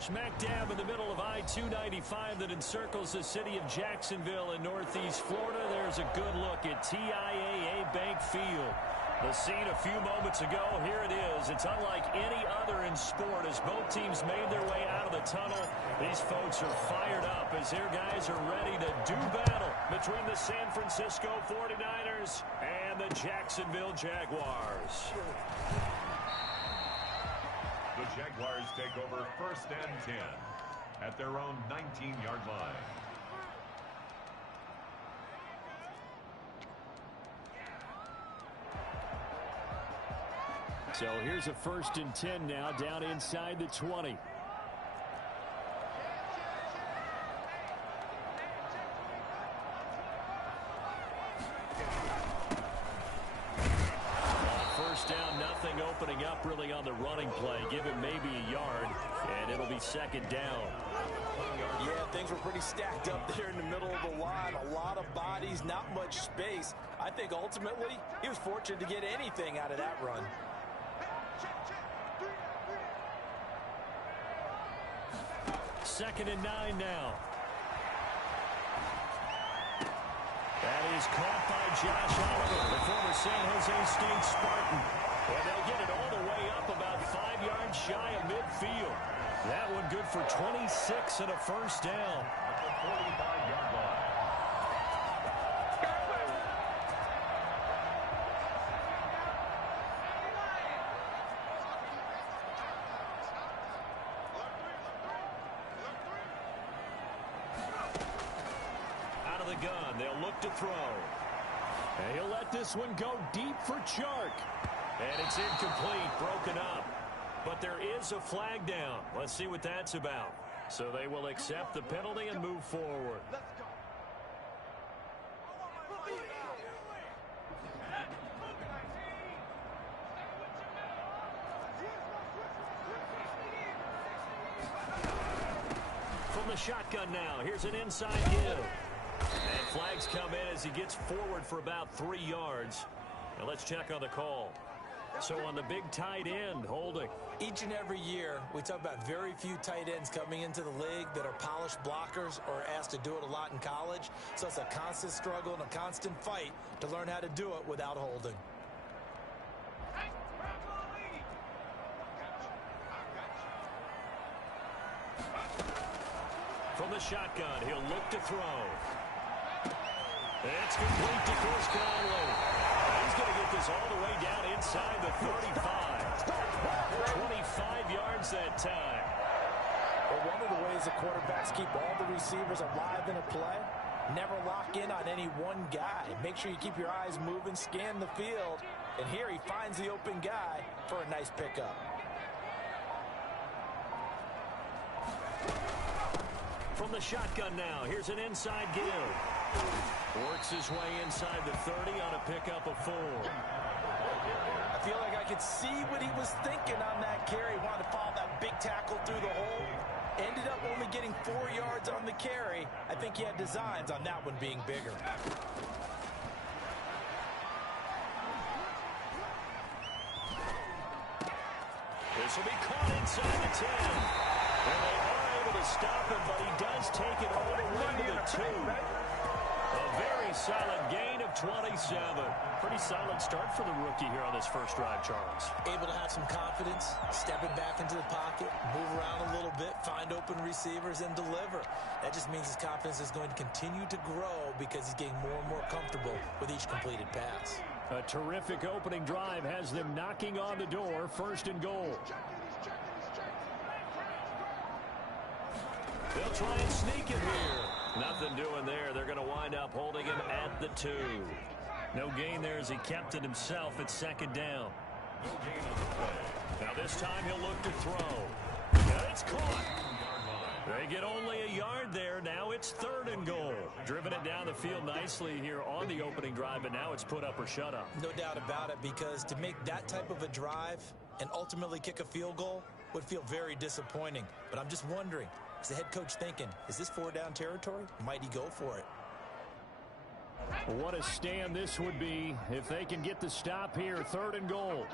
Smack dab in the middle of I-295 that encircles the city of Jacksonville in northeast Florida. There's a good look at TIAA Bank Field. The scene a few moments ago, here it is. It's unlike any other in sport as both teams made their way out of the tunnel. These folks are fired up as their guys are ready to do battle between the San Francisco 49ers and the Jacksonville Jaguars. The Jaguars take over 1st and 10 at their own 19-yard line. So here's a 1st and 10 now down inside the 20. First down, nothing opening up really on the running play. Give it maybe a yard, and it'll be 2nd down. Yeah, things were pretty stacked up there in the middle of the line. A lot of bodies, not much space. I think ultimately he was fortunate to get anything out of that run. 2nd and 9 now. That is caught by Josh Oliver, the former San Jose State Spartan. And they'll get it all the way up about 5 yards shy of midfield. That one good for 26 and a 1st down. At the 45-yard line. Gun. They'll look to throw. And he'll let this one go deep for Chark. And it's incomplete, broken up. But there is a flag down. Let's see what that's about. So they will accept the penalty and move forward. From the shotgun now, here's an inside give. And flags come in as he gets forward for about 3 yards. And let's check on the call. So on the big tight end, holding. Each and every year, we talk about very few tight ends coming into the league that are polished blockers or asked to do it a lot in college. So it's a constant struggle and a constant fight to learn how to do it without holding. From the shotgun, he'll look to throw. It's complete to Chris Conley. He's going to get this all the way down inside the 35. 25 yards that time. Well, one of the ways the quarterbacks keep all the receivers alive in a play, never lock in on any one guy. Make sure you keep your eyes moving, scan the field, and here he finds the open guy for a nice pickup. From the shotgun now, here's an inside give. Works his way inside the 30 on a pickup of 4. I feel like I could see what he was thinking on that carry. Wanted to follow that big tackle through the hole. Ended up only getting 4 yards on the carry. I think he had designs on that one being bigger. This will be caught inside the 10. And they are able to stop him, but he does take it all the way to the 2. A very solid gain of 27. Pretty solid start for the rookie here on this first drive, Charles. Able to have some confidence, stepping back into the pocket, move around a little bit, find open receivers, and deliver. That just means his confidence is going to continue to grow because he's getting more and more comfortable with each completed pass. A terrific opening drive has them knocking on the door, 1st and goal. They'll try and sneak him here. Nothing doing there. They're going to wind up holding him at the 2. No gain there as he kept it himself at 2nd down. No gain on the play. Now this time he'll look to throw. And it's caught. They get only a yard there. Now it's 3rd and goal. Driven it down the field nicely here on the opening drive, but now it's put up or shut up. No doubt about it, because to make that type of a drive and ultimately kick a field goal would feel very disappointing. But I'm just wondering, is the head coach thinking, is this 4-down territory? Might he go for it? What a stand this would be if they can get the stop here. 3rd and goal.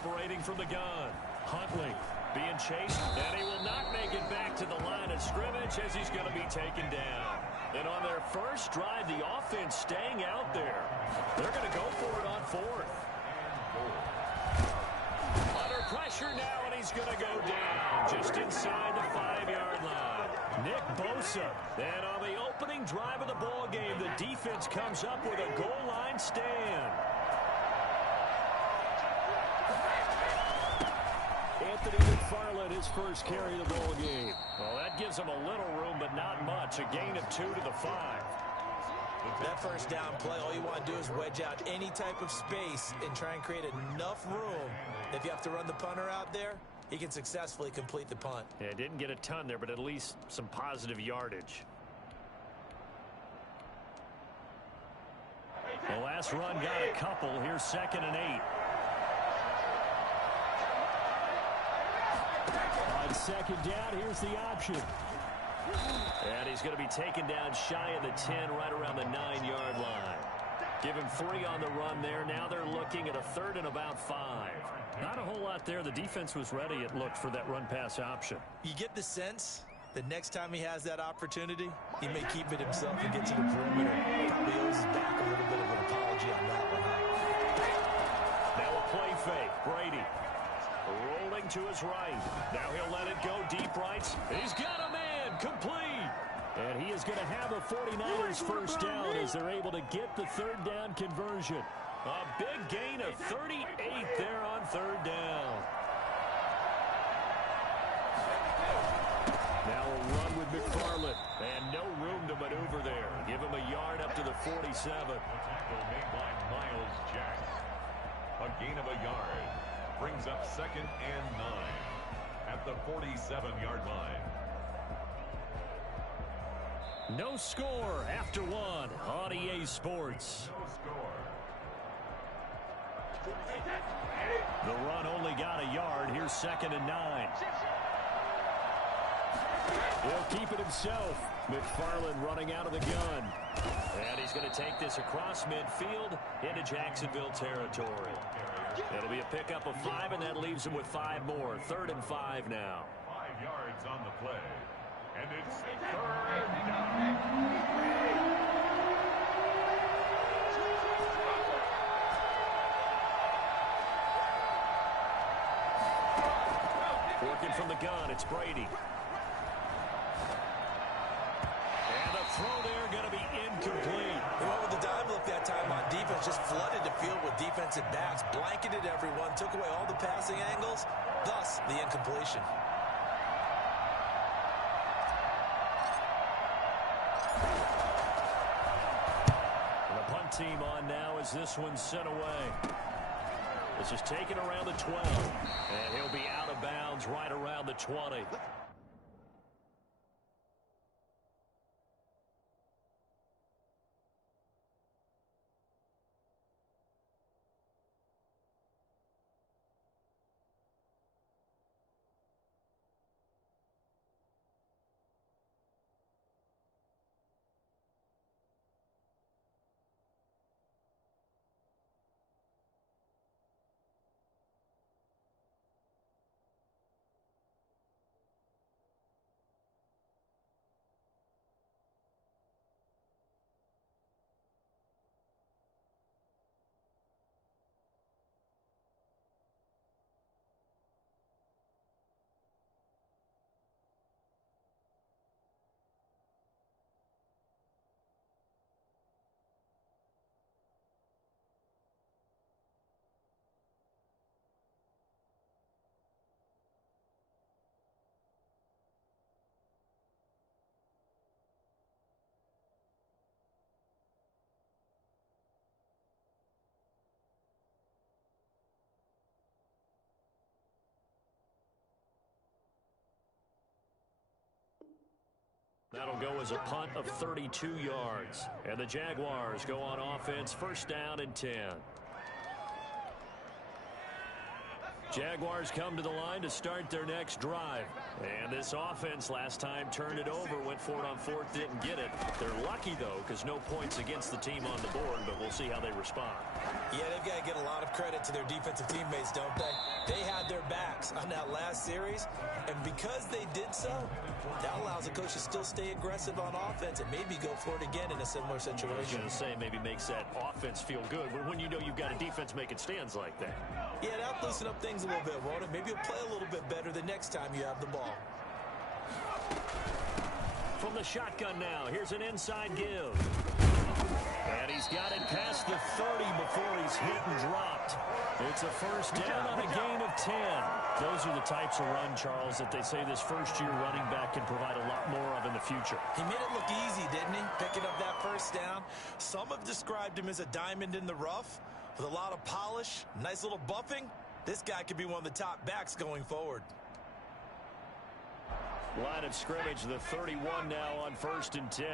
operating from the gun. Huntley being chased, and he will not make it back to the line of scrimmage as he's going to be taken down. And on their first drive, the offense staying out there. They're going to go for it on fourth. Under pressure now, and he's going to go down just inside the 5-yard line. Nick Bosa. And on the opening drive of the ball game, the defense comes up with a goal line stand. Anthony McFarland, his first carry of the ball game. Well, that gives him a little room, but not much. A gain of 2 to the 5. That first down play, all you want to do is wedge out any type of space and try and create enough room. If you have to run the punter out there, he can successfully complete the punt. Yeah, didn't get a ton there, but at least some positive yardage. The last run got a couple. Here's 2nd and 8. On 2nd down, here's the option. And he's going to be taken down shy of the 10, right around the 9-yard line. Give him 3 on the run there. Now they're looking at a 3rd and about 5. Not a whole lot there. The defense was ready, it looked, for that run-pass option. You get the sense that next time he has that opportunity, he may keep it himself and get to the perimeter. Probably owes his back a little bit of an apology on that one. Now a play fake. Brady rolling to his right. Now he'll let it go deep right. He's got a man. Complete. And he is going to have a 49ers first down as they're able to get the 3rd down conversion. A big gain of 38 there on 3rd down. Now a run with McFarland. And no room to maneuver there. Give him a yard up to the 47. Tackle made by Myles Jack. A gain of a yard. Brings up 2nd and 9 at the 47-yard line. No score after 1 on EA Sports. No score. The run only got a yard. Here's 2nd and 9. He'll keep it himself. McFarland running out of the gun. And he's going to take this across midfield into Jacksonville territory. It'll be a pickup of 5, and that leaves him with 5 more. 3rd and 5 now. 5 yards on the play. And it's 3rd down. Working from the gun, it's Brady. And the throw there going to be incomplete. He went with the dive look that time on defense, just flooded the field with defensive backs, blanketed everyone, took away all the passing angles, thus the incompletion. And the punt team on now as this one's sent away. This is taken around the 12, and he'll be out of bounds right around the 20. That'll go as a punt of 32 yards. And the Jaguars go on offense, 1st down and 10. Jaguars come to the line to start their next drive. And this offense last time turned it over, went for it on fourth, didn't get it. They're lucky, though, because no points against the team on the board, but we'll see how they respond. Yeah, they've got to get a lot of credit to their defensive teammates, don't they? They had their backs on that last series, and because they did so, that allows the coach to still stay aggressive on offense and maybe go for it again in a similar situation. I was going to say, maybe makes that offense feel good when you know you've got a defense making stands like that. Yeah, that'll loosen up things a little bit, won't it? Maybe you'll play a little bit better the next time you have the ball. From the shotgun now, here's an inside give. And he's got it past the 30 before he's hit and dropped. It's a first down on a gain of 10. Those are the types of run, Charles, that they say this first-year running back can provide a lot more of in the future. He made it look easy, didn't he? Picking up that first down. Some have described him as a diamond in the rough with a lot of polish, nice little buffing. This guy could be one of the top backs going forward. Line of scrimmage, the 31 now on 1st and 10.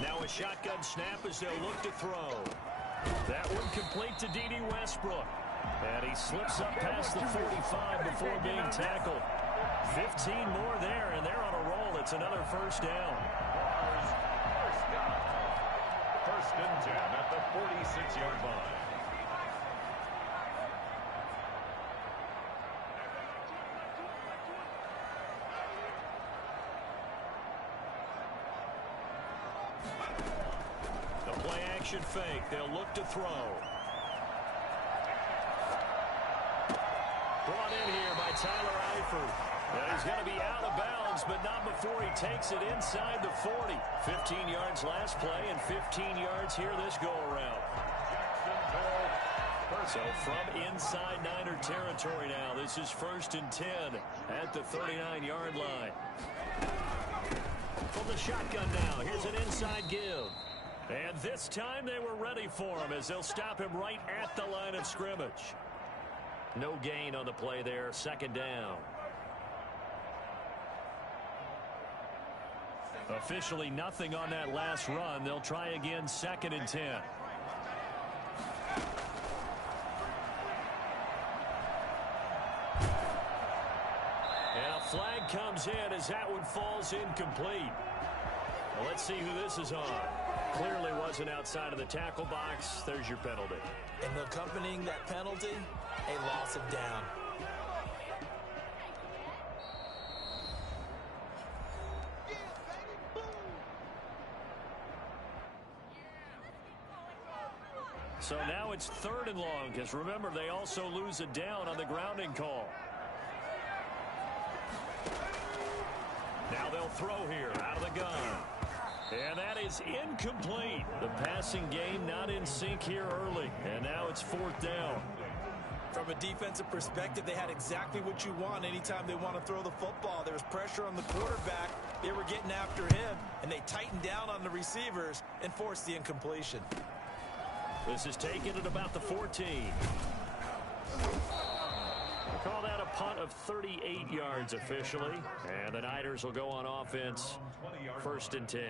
Now a shotgun snap as they'll look to throw. That one complete to D.D. Westbrook. And he slips up past the 45 before being tackled. 15 more there, and they're on a roll. It's another first down. First and 10 at the 46-yard line. Play-action fake. They'll look to throw. Brought in here by Tyler Eifert. Well, he's going to be out of bounds, but not before he takes it inside the 40. 15 yards last play and 15 yards here this go-around. So from inside Niner territory now, this is 1st and 10 at the 39-yard line. From the shotgun now, here's an inside give. And this time they were ready for him as they'll stop him right at the line of scrimmage. No gain on the play there, 2nd down. Officially nothing on that last run. They'll try again, 2nd and 10. And a flag comes in as that one falls incomplete. Well, let's see who this is on. Clearly wasn't outside of the tackle box. There's your penalty. And accompanying that penalty, a loss of down. So now it's 3rd and long, because remember, they also lose a down on the grounding call. Now they'll throw here out of the gun. And that is incomplete. The passing game not in sync here early. And now it's 4th down. From a defensive perspective, they had exactly what you want anytime they want to throw the football. There was pressure on the quarterback. They were getting after him, and they tightened down on the receivers and forced the incompletion. This is taken at about the 14. We'll call that a punt of 38 yards officially. And the Niners will go on offense, 1st and 10.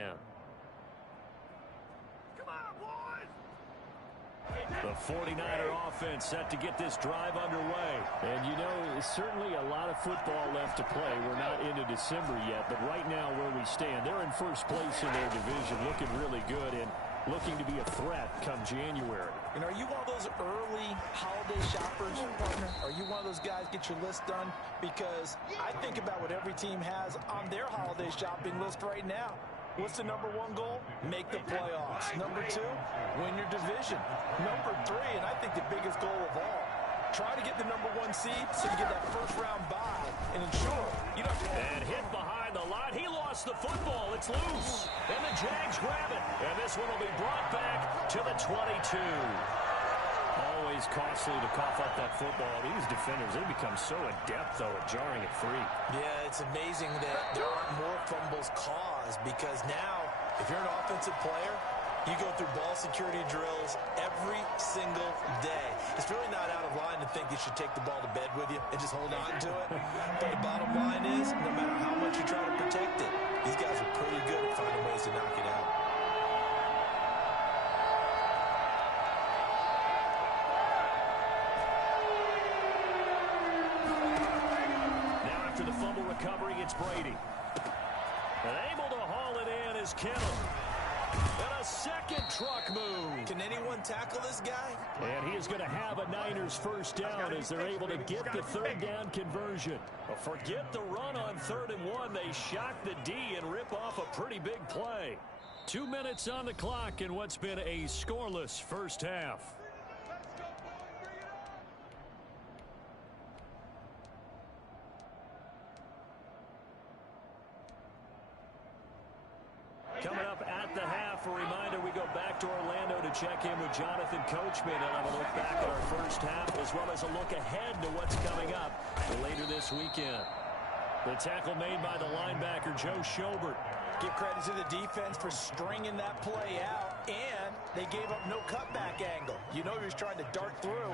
The 49er offense set to get this drive underway. And, you know, certainly a lot of football left to play. We're not into December yet, but right now where we stand, they're in first place in their division, looking really good and looking to be a threat come January. And are you one of those early holiday shoppers, partner? Are you one of those guys get your list done? Because I think about what every team has on their holiday shopping list right now. What's the number 1 goal? Make the playoffs. Number 2, win your division. Number 3, and I think the biggest goal of all, try to get the number 1 seed so you get that first-round bye and ensure you don't. And hit behind the line. He lost the football. It's loose. And the Jags grab it. And this one will be brought back to the 22. Always costly to cough up that football. These defenders, they become so adept, though, at jarring it free. Yeah, it's amazing that there aren't more fumbles caused because now, if you're an offensive player, you go through ball security drills every single day. It's really not out of line to think you should take the ball to bed with you and just hold on to it. But the bottom line is, no matter how much you try to protect it, these guys are pretty good at finding ways to knock it out. recovery, it's Brady. And able to haul it in is Kittle. And a second truck move. Can anyone tackle this guy? And he is going to have a Niners first down as they're able to get the third down conversion. Well, forget the run on 3rd and 1. They shock the D and rip off a pretty big play. 2 minutes on the clock in what's been a scoreless first half. Coming up at the half, a reminder, we go back to Orlando to check in with Jonathan Coachman and have a look back at our first half as well as a look ahead to what's coming up later this weekend. The tackle made by the linebacker, Joe Schobert. Give credit to the defense for stringing that play out, and they gave up no cutback angle. You know he was trying to dart through.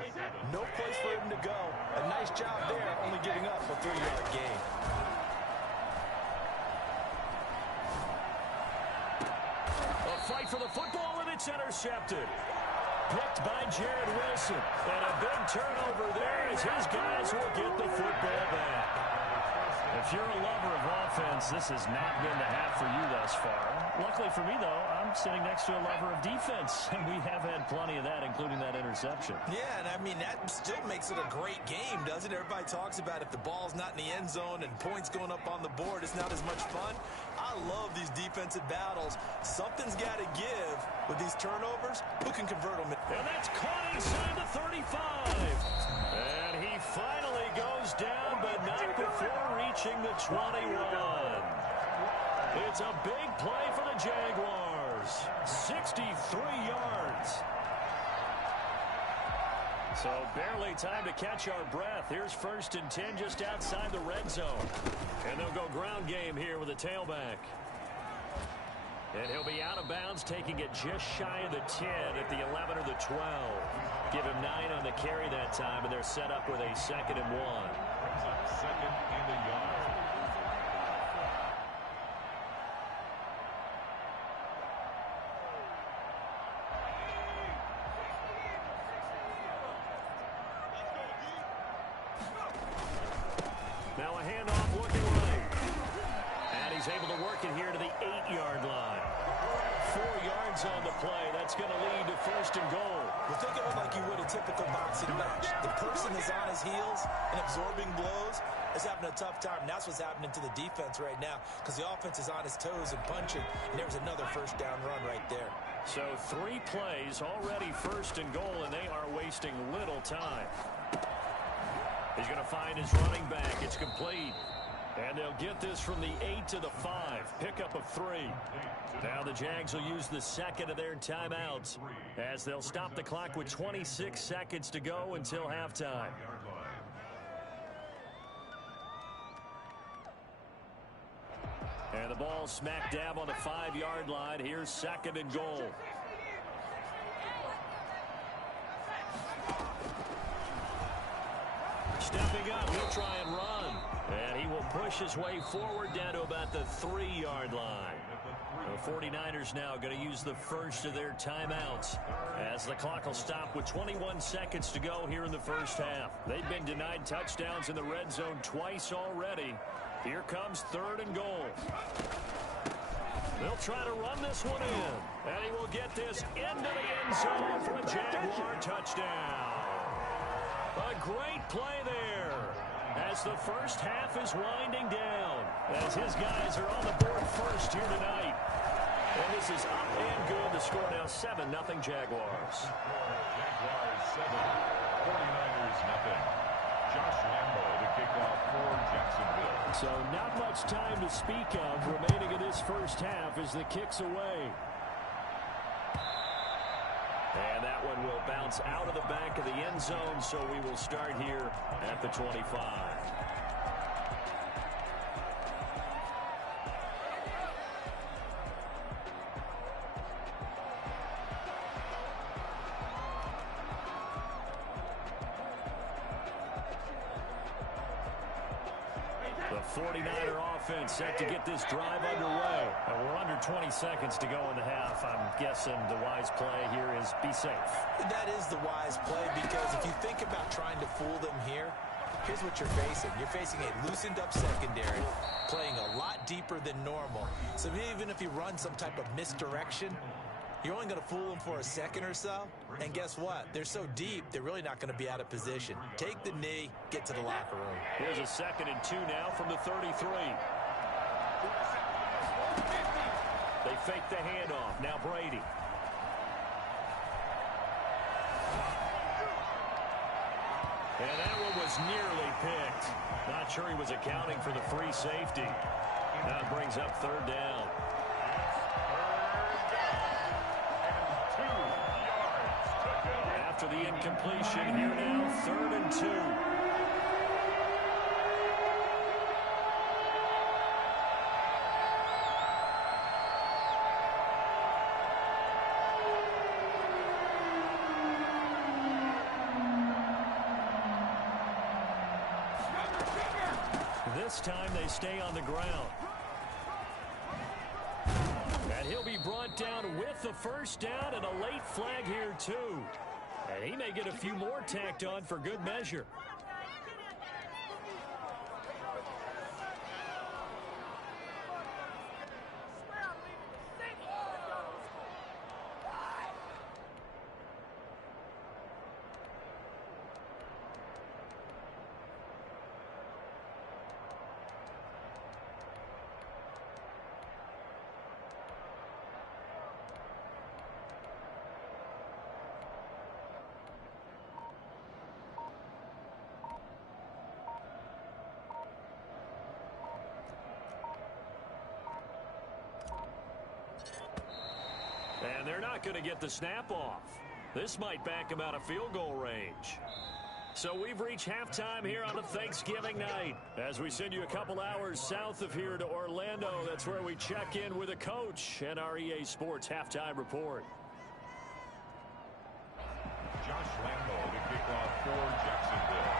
No place for him to go. A nice job there, only giving up a 3-yard gain. Fight for the football, and it's intercepted. Picked by Jared Wilson. And a big turnover there as his guys will get the football back. If you're a lover of offense, this has not been the half for you thus far. Luckily for me, though, I'm sitting next to a lover of defense, and we have had plenty of that, including that interception. Yeah, and I mean, that still makes it a great game, doesn't it? Everybody talks about if the ball's not in the end zone and points going up on the board, it's not as much fun. I love these defensive battles. Something's got to give with these turnovers. Who can convert them? And that's caught inside the 35. And he finally goes down, but not before reaching the 21. It's a big play for the Jaguars. 63 yards. So barely time to catch our breath. Here's 1st and 10 just outside the red zone. And they'll go ground game here with a tailback. And he'll be out of bounds, taking it just shy of the 10 at the 11 or the 12. Give him 9 on the carry that time, and they're set up with a 2nd and 1. Brings up 2nd and a yard. Now a handoff looking right. And he's able to work it here to the 8-yard line. 4 yards on the play. That's going to lead to 1st and goal. Well, think of it like you would a typical boxing match. The person is on his heels and absorbing blows is having a tough time. And that's what's happening to the defense right now because the offense is on his toes and punching. And there's another first down run right there. So 3 plays already 1st and goal, and they are wasting little time. He's going to find his running back. It's complete. And they'll get this from the 8 to the 5. Pickup of 3. Now the Jags will use the 2nd of their timeouts as they'll stop the clock with 26 seconds to go until halftime. And the ball smack dab on the 5-yard line. Here's 2nd and goal. Stepping up, he'll try and run. And he will push his way forward down to about the 3-yard line. The 49ers now going to use the 1st of their timeouts as the clock will stop with 21 seconds to go here in the first half. They've been denied touchdowns in the red zone twice already. Here comes 3rd and goal. They'll try to run this one in. And he will get this into the end zone for a Jaguar touchdown. A great play there as the first half is winding down as his guys are on the board first here tonight. And this is up and good. The score now 7-0 Jaguars. Jaguars 7, 49ers nothing. Josh Lambo to kick off for Jacksonville. So not much time to speak of remaining in this first half as the kick's away. And that one will bounce out of the back of the end zone, so we will start here at the 25. The 49er offense set to get this drive underway. And we're under 20 seconds to go in the half. I'm guessing the wise play here is be safe. That is the wise play because if you think about trying to fool them here, Here's what you're facing. You're facing a loosened up secondary, playing a lot deeper than normal. So even if you run some type of misdirection, you're only going to fool them for a second or so. And guess what? They're so deep, they're really not going to be out of position. Take the knee, get to the locker room. Here's a 2nd and 2 now from the 33. They fake the handoff. Now Brady. And that one was nearly picked. Not sure he was accounting for the free safety. Now it brings up 3rd down. After the incompletion, here now, 3rd and 2. This time they stay on the ground. And he'll be brought down with the 1st down and a late flag here too. And he may get a few more tacked on for good measure. And they're not going to get the snap off. This might back him out of field goal range. So we've reached halftime here on a Thanksgiving night. As we send you a couple hours south of here to Orlando, that's where we check in with a coach and our EA Sports halftime report. Josh Lambo to kick off for Jacksonville.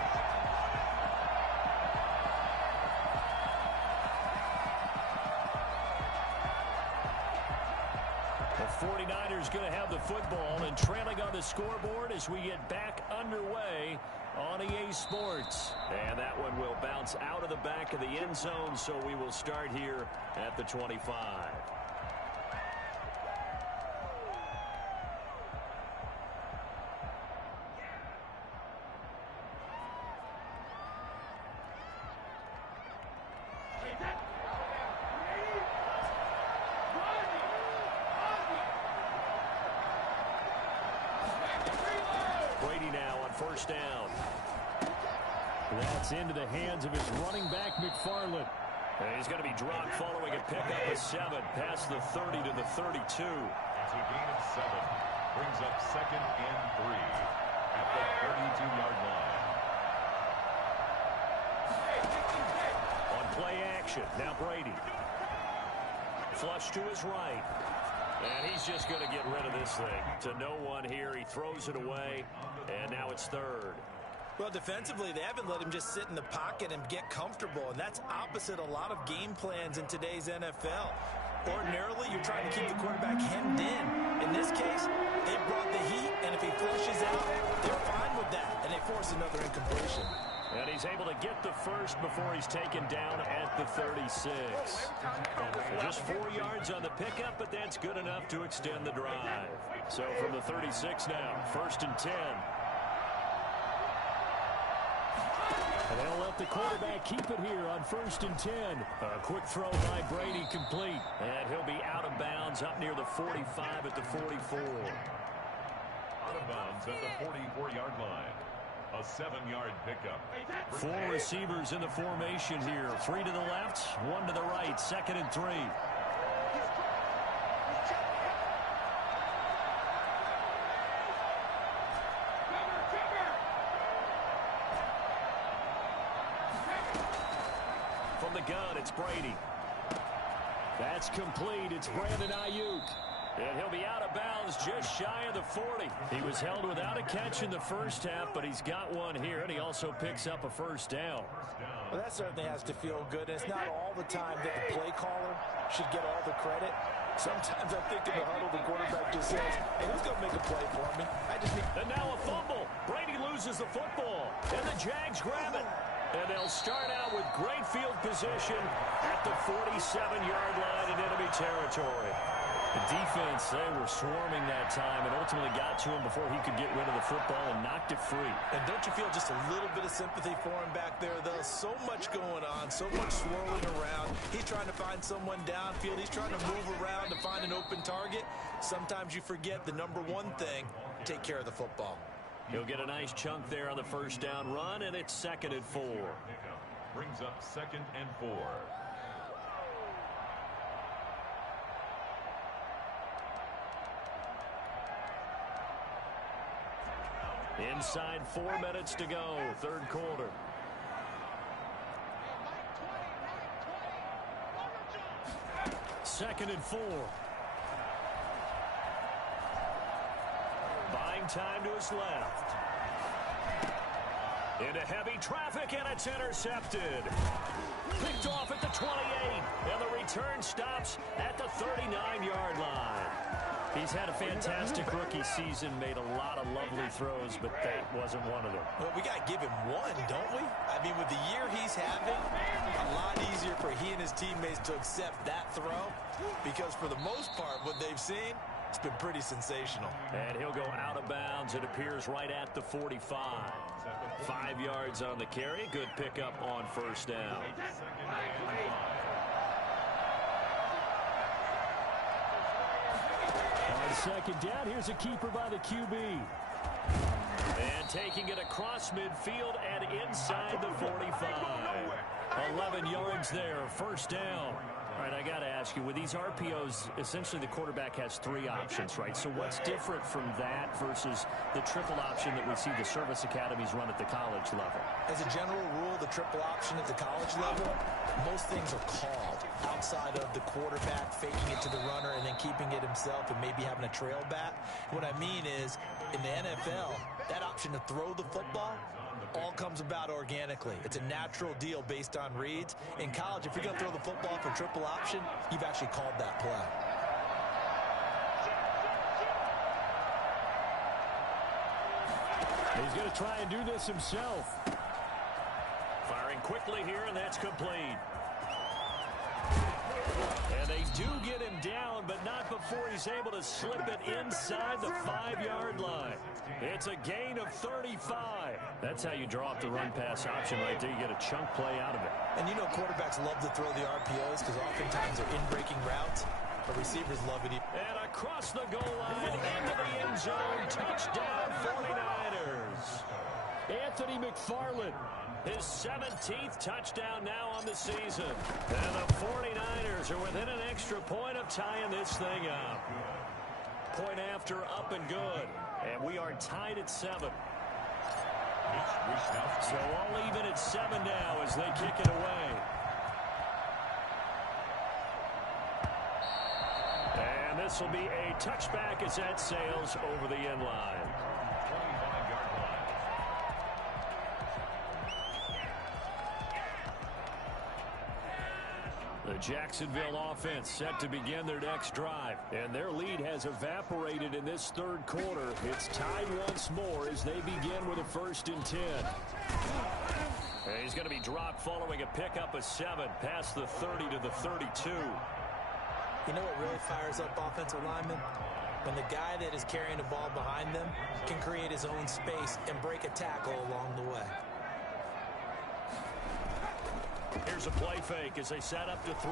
The 49ers going to have the football and trailing on the scoreboard as we get back underway on EA Sports. And that one will bounce out of the back of the end zone, so we will start here at the 25. First down. That's into the hands of his running back, McFarland. And he's going to be dropped following a pickup of 7 past the 30 to the 32. It's a gain of 7. Brings up 2nd and 3 at the 32-yard line. On play action, now Brady. Flush to his right. And he's just going to get rid of this thing to no one here. He throws it away, and now it's 3rd. Well, defensively, they haven't let him just sit in the pocket and get comfortable, and that's opposite a lot of game plans in today's NFL. Ordinarily, you're trying to keep the quarterback hemmed in. In this case, they brought the heat, and if he flushes out, they're fine with that, and they force another incompletion. And he's able to get the first before he's taken down at the 36. Just 4 yards on the pickup, but that's good enough to extend the drive. So from the 36 now, 1st and 10. And they'll let the quarterback keep it here on 1st and 10. A quick throw by Brady complete. And he'll be out of bounds up near the 45 at the 44. Out of bounds at the 44-yard line. A 7-yard pickup. 4 receivers in the formation here. 3 to the left, 1 to the right. 2nd and 3. From the gun, it's Brady. That's complete. It's Brandon Ayuk. And he'll be out of bounds just shy of the 40. He was held without a catch in the first half, but he's got one here, and he also picks up a 1st down. Well, that certainly has to feel good. And it's not all the time that the play caller should get all the credit. Sometimes I think in the huddle, the quarterback just says, hey, who's going to make a play for me? I just need... And now a fumble. Brady loses the football, and the Jags grab it. And they'll start out with great field position at the 47-yard line in enemy territory. The defense, they were swarming that time and ultimately got to him before he could get rid of the football and knocked it free. And don't you feel just a little bit of sympathy for him back there, though? So much going on, so much swirling around. He's trying to find someone downfield. He's trying to move around to find an open target. Sometimes you forget the number one thing, take care of the football. He'll get a nice chunk there on the first down run, and it's 2nd and 4. Brings up 2nd and 4. Inside 4 minutes to go, third quarter. Second and 4. Buying time to his left. Into heavy traffic, and it's intercepted. Picked off at the 28, and the return stops at the 39-yard line. He's had a fantastic rookie season, made a lot of lovely throws, but that wasn't one of them. Well, we got to give him one, don't we? I mean, with the year he's having, a lot easier for he and his teammates to accept that throw, because for the most part, what they've seen, it's been pretty sensational. And he'll go out of bounds. It appears right at the 45. 5 yards on the carry. Good pickup on first down. On second down, here's a keeper by the QB. And taking it across midfield and inside the 45. 11 yards there, first down. All right, I got to ask you, with these RPOs, essentially the quarterback has 3 options, right? So what's different from that versus the triple option that we see the service academies run at the college level? As a general rule, the triple option at the college level, most things are called outside of the quarterback faking it to the runner and then keeping it himself and maybe having a trail back. What I mean is, in the NFL, that option to throw the football all comes about organically. It's a natural deal based on reads. In college, if you're going to throw the football for triple option, you've actually called that play. He's going to try and do this himself. Firing quickly here, and that's complete. And they do get him down, but not before he's able to slip it inside the 5-yard line. It's a gain of 35. That's how you draw up the run-pass option right there. You get a chunk play out of it. And you know quarterbacks love to throw the RPOs because oftentimes they're in-breaking routes, but receivers love it. And across the goal line, into the end zone, touchdown 49ers. Anthony McFarland. His 17th touchdown now on the season. And the 49ers are within an extra point of tying this thing up. Point after, up and good. And we are tied at 7. So all even at 7 now as they kick it away. And this will be a touchback as that sails over the end line. The Jacksonville offense set to begin their next drive. And their lead has evaporated in this third quarter. It's tied once more as they begin with a 1st and 10. And he's going to be dropped following a pickup of 7 past the 30 to the 32. You know what really fires up offensive linemen? When the guy that is carrying the ball behind them can create his own space and break a tackle along the way. Here's a play fake as they set up to throw.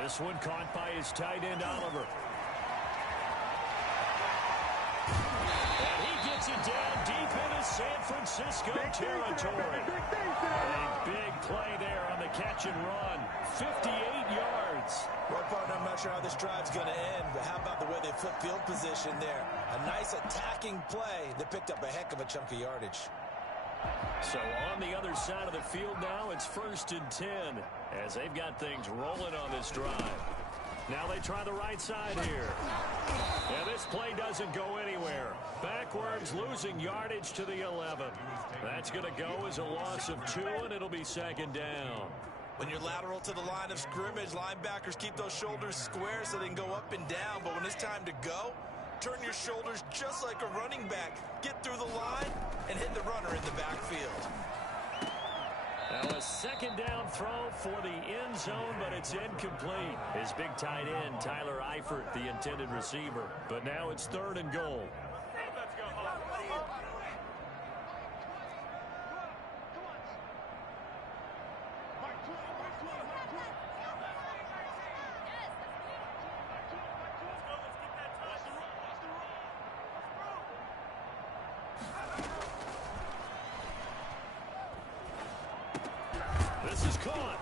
This one caught by his tight end, Oliver. And he gets it down deep into San Francisco territory. A big play there on the catch and run. 58 yards. Well, partner, I'm not sure how this drive's going to end, but how about the way they flip field position there? A nice attacking play that picked up a heck of a chunk of yardage. So on the other side of the field now, it's 1st and 10 as they've got things rolling on this drive. Now they try the right side here. And this play doesn't go anywhere. Backwards, losing yardage to the 11. That's going to go as a loss of 2, and it'll be 2nd down. When you're lateral to the line of scrimmage, linebackers keep those shoulders square so they can go up and down. But when it's time to go, turn your shoulders just like a running back. Get through the line and hit the runner in the backfield. Now a second down throw for the end zone, but it's incomplete. His big tight end, Tyler Eifert, the intended receiver. But now it's 3rd and goal. This is caught.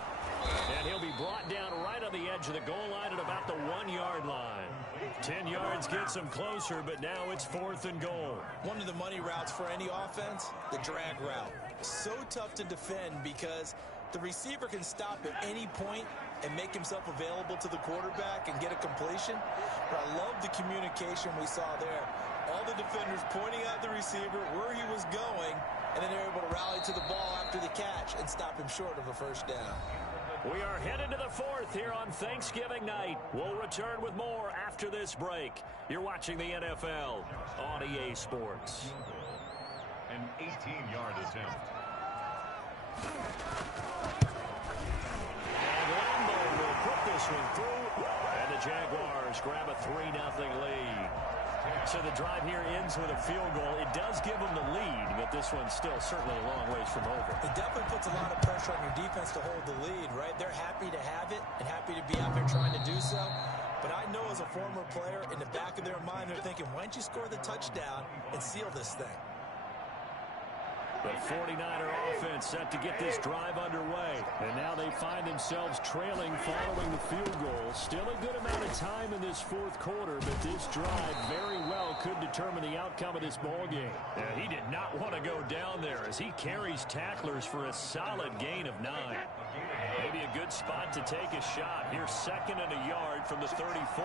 And he'll be brought down right on the edge of the goal line at about the 1-yard line. 10 yards gets him closer, but now it's 4th and goal. One of the money routes for any offense, the drag route. So tough to defend because the receiver can stop at any point and make himself available to the quarterback and get a completion. But I love the communication we saw there. All the defenders pointing out the receiver, where he was going, and then they're able to rally to the ball after the catch and stop him short of a first down. We are headed to the 4th here on Thanksgiving night. We'll return with more after this break. You're watching the NFL on EA Sports. An 18-yard attempt. And Lambo will put this one through, and the Jaguars grab a 3-0 lead. So the drive here ends with a field goal. It does give them the lead, but this one's still certainly a long ways from over. It definitely puts a lot of pressure on your defense to hold the lead, right? They're happy to have it and happy to be out there trying to do so. But I know as a former player, in the back of their mind, they're thinking, why don't you score the touchdown and seal this thing? The 49er offense set to get this drive underway. And now they find themselves trailing following the field goal. Still a good amount of time in this 4th quarter, but this drive very well could determine the outcome of this ball game. And he did not want to go down there as he carries tacklers for a solid gain of 9. Maybe a good spot to take a shot. Here's 2nd and a yard from the 34.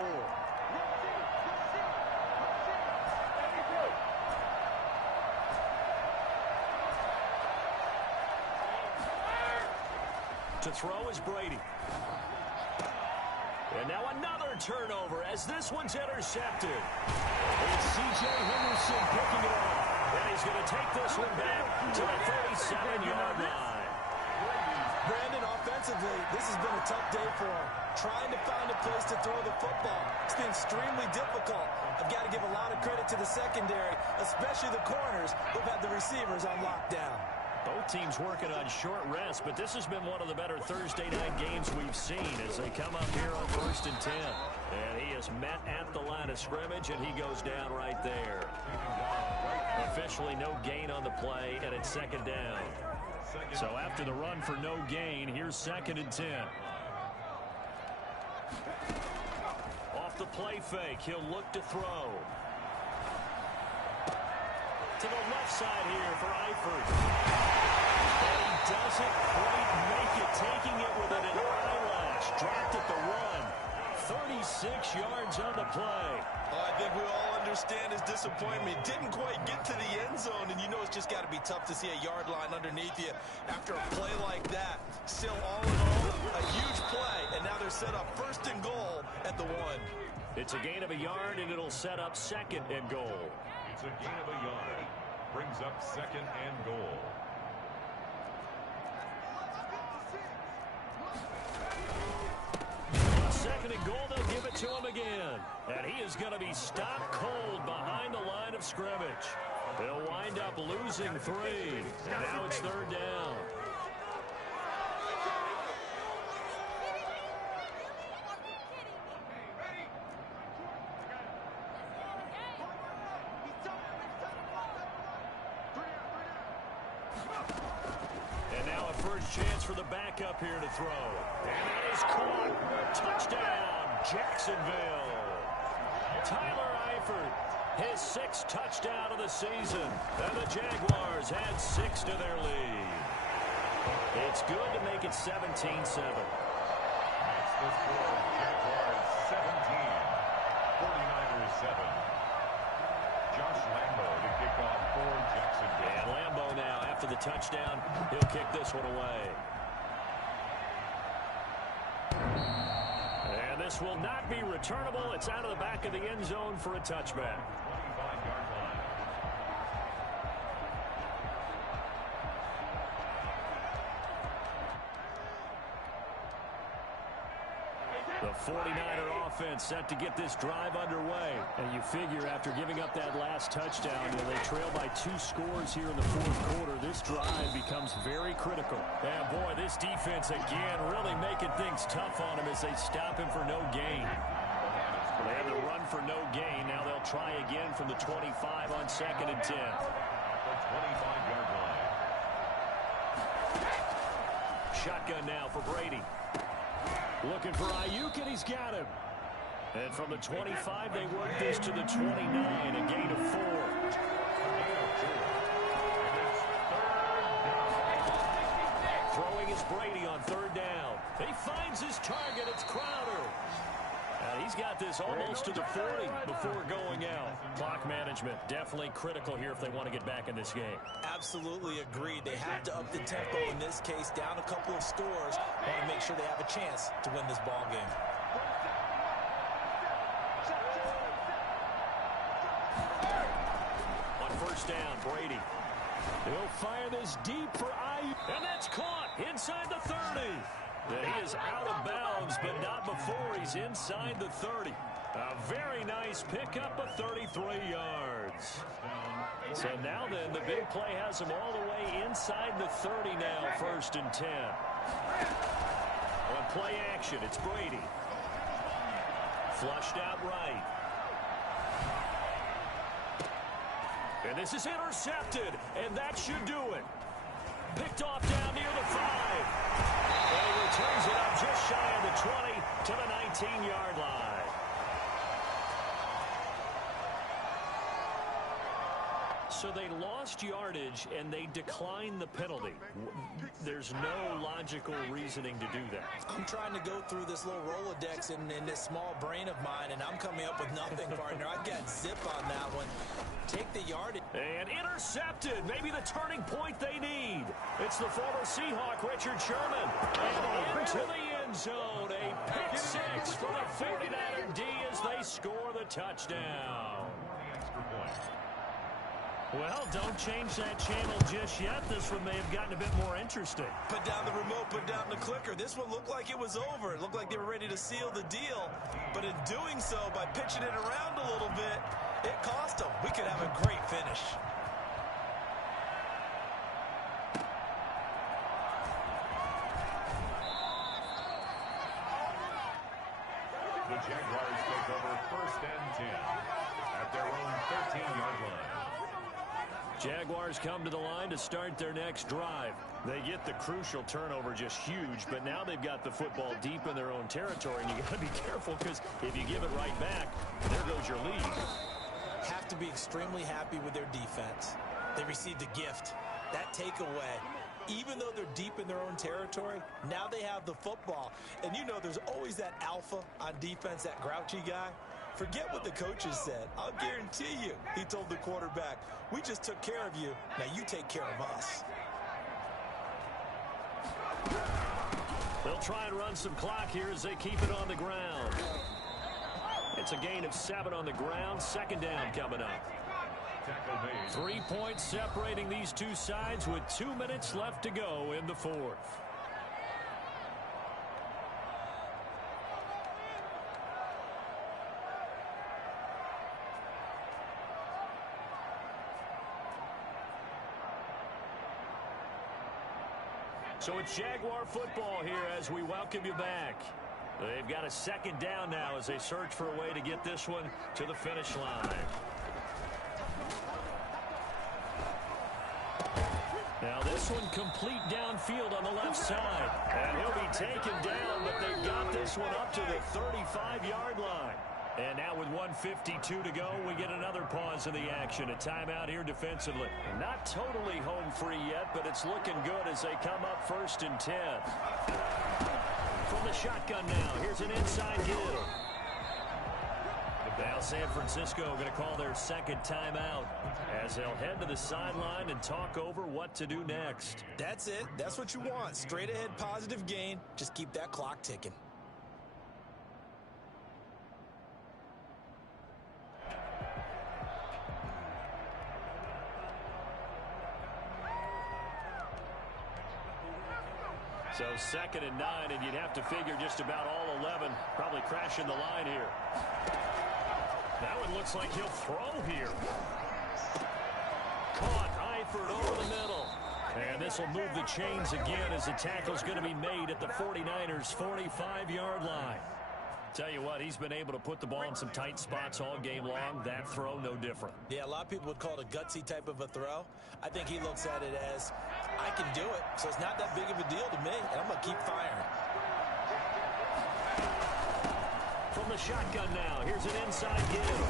To throw is Brady. And now another turnover as this one's intercepted. It's C.J. Henderson picking it up. And he's going to take this one back to the 37-yard line. Brandon, offensively, this has been a tough day for him. Trying to find a place to throw the football. It's been extremely difficult. I've got to give a lot of credit to the secondary, especially the corners who've had the receivers on lockdown. Both teams working on short rest, but this has been one of the better Thursday night games we've seen as they come up here on 1st and 10. And he is met at the line of scrimmage, and he goes down right there. Officially no gain on the play, and it's 2nd down. So after the run for no gain, here's 2nd and 10. Off the play fake, he'll look to throw. To the left side here for Eifert. And he doesn't quite make it, taking it with an eyelash. Dropped at the 1. 36 yards on the play. I think we all understand his disappointment. Didn't quite get to the end zone, and you know it's just got to be tough to see a yard line underneath you after a play like that. Still, all in all, a huge play, and now they're set up 1st and goal at the 1. It's a gain of a yard, and it'll set up 2nd and goal. It's a gain of a yard. Brings up 2nd and goal. Second and goal, they'll give it to him again. And he is going to be stopped cold behind the line of scrimmage. They'll wind up losing 3. And now it's 3rd down. Chance for the backup here to throw. And that is caught. Touchdown, Jacksonville. Tyler Eifert, his 6th touchdown of the season. And the Jaguars add 6 to their lead. It's good to make it 17-7. That's the score. Jaguars 17. 49ers 7. Josh Lambo to kick off for Jacksonville. And Lambo now, after the touchdown, he'll kick this one away. And this will not be returnable. It's out of the back of the end zone for a touchback. 25-yard line. The 49er offense set to get this drive underway. And you figure after giving up that last touchdown, they trail by 2 scores here in the fourth quarter. This drive becomes very critical. And boy, this defense again really making things tough on him as they stop him for no gain. They had to run for no gain. Now they'll try again from the 25 on 2nd and 10. The 25-yard line. Shotgun now for Brady. Looking for Ayuk, and he's got him. And from the 25, they work this to the 29, a gain of 4. Throwing is Brady on 3rd down. He finds his target. It's Crowder. And he's got this almost to the 40 before going out. Clock management definitely critical here if they want to get back in this game. Absolutely agreed. They have to up the tempo in this case, down a couple of scores. Want to make sure they have a chance to win this ball game. On 1st down, Brady. He'll fire this deep for Ayuk. And that's caught inside the 30. He is out of bounds, but not before he's inside the 30. A very nice pickup of 33 yards. So now then, the big play has him all the way inside the 30 now, 1st and 10. On play action, it's Brady. Flushed out right. And this is intercepted, and that should do it. Picked off down near the 5. And he returns it up just shy of the 20 to the 19-yard line. So they lost yardage, and they declined the penalty. There's no logical reasoning to do that. I'm trying to go through this little Rolodex in this small brain of mine, and I'm coming up with nothing, partner. I've got zip on that one. Take the yardage. And intercepted. Maybe the turning point they need. It's the former Seahawk, Richard Sherman. And into the end zone. A pick 6 for the 49er D as they score the touchdown. Extra point. Well, don't change that channel just yet. This one may have gotten a bit more interesting. Put down the remote, put down the clicker. This one looked like it was over. It looked like they were ready to seal the deal. But in doing so, by pitching it around a little bit, it cost them. We could have a great finish. The Jaguars take over 1st and 10 at their own 13-yard line. Jaguars come to the line to start their next drive. They get the crucial turnover, just huge, but now they've got the football deep in their own territory, and you got to be careful because if you give it right back, there goes your lead. Have to be extremely happy with their defense. They received a gift. That takeaway, even though they're deep in their own territory, now they have the football. And you know there's always that alpha on defense, that grouchy guy. Forget what the coaches said. I'll guarantee you, he told the quarterback, we just took care of you. Now you take care of us. They'll try and run some clock here as they keep it on the ground. It's a gain of 7 on the ground. 2nd down coming up. 3 points separating these two sides with 2 minutes left to go in the 4th. So it's Jaguar football here as we welcome you back. They've got a 2nd down now as they search for a way to get this one to the finish line. Now this one complete downfield on the left side. And he'll be taken down, but they've got this one up to the 35-yard line. And now with 1:52 to go, we get another pause in the action. A timeout here defensively. Not totally home free yet, but it's looking good as they come up 1st and 10. From the shotgun now, here's an inside give. Now San Francisco going to call their 2nd timeout as they'll head to the sideline and talk over what to do next. That's it. That's what you want. Straight ahead positive gain. Just keep that clock ticking. So 2nd and 9, and you'd have to figure just about all 11 probably crashing the line here. That one looks like he'll throw here. Caught Eifert over the middle. And this will move the chains again as the tackle's going to be made at the 49ers' 45-yard line. Tell you what, he's been able to put the ball in some tight spots all game long. That throw, no different. Yeah, a lot of people would call it a gutsy type of a throw. I think he looks at it as, I can do it, so it's not that big of a deal to me, and I'm going to keep firing. From the shotgun now, here's an inside give.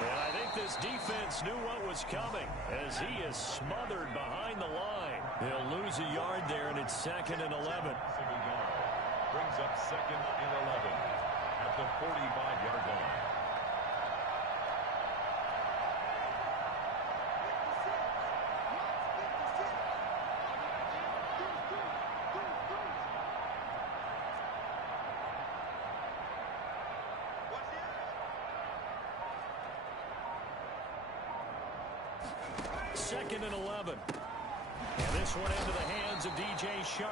And I think this defense knew what was coming as he is smothered behind the line. He'll lose a yard there, and it's 2nd and 11. Brings up 2nd and 11 at the 45-yard line. Second and 11. And this one into the hands of DJ Shark.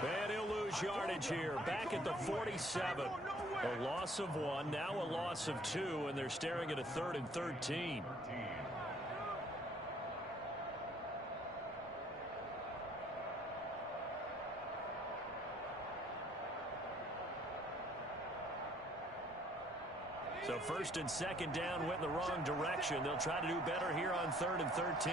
And he'll lose yardage here. Back at the 47. A loss of 1, now a loss of 2, and they're staring at a 3rd and 13. So 1st and 2nd down went in the wrong direction. They'll try to do better here on 3rd and 13.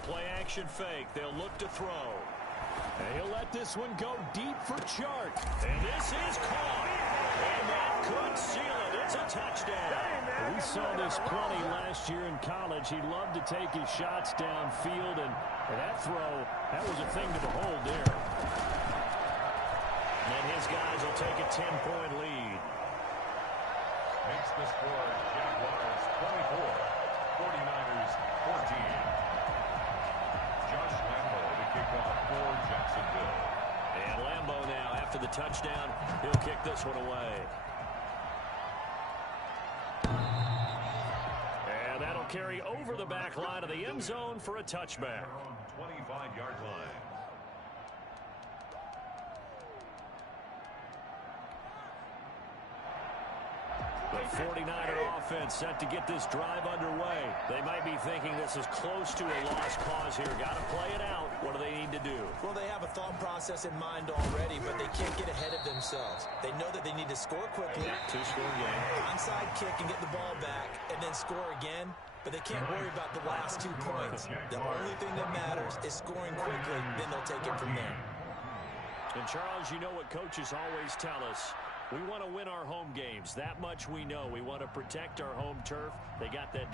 Play-action fake. They'll look to throw. And he'll let this one go deep for Chark. And this is caught. And that could seal it. It's a touchdown. We saw this plenty last year in college. He loved to take his shots downfield, and that throw, that was a thing to behold there. And his guys will take a 10-point lead. Makes the score Jaguars 24, 49ers 14. Josh Lambo to kick off for Jacksonville. And Lambo now, after the touchdown, he'll kick this one away. And that'll carry over the back line of the end zone for a touchback. 25-yard line. The 49er offense set to get this drive underway. They might be thinking this is close to a lost cause here. Got to play it out. What do they need to do? Well, they have a thought process in mind already, but they can't get ahead of themselves. They know that they need to score quickly. Two-score game. Onside kick and get the ball back, and then score again. But they can't worry about the last 2 points. The only thing that matters is scoring quickly, then they'll take it from there. And, Charles, you know what coaches always tell us. We want to win our home games. That much we know. We want to protect our home turf. They got that done.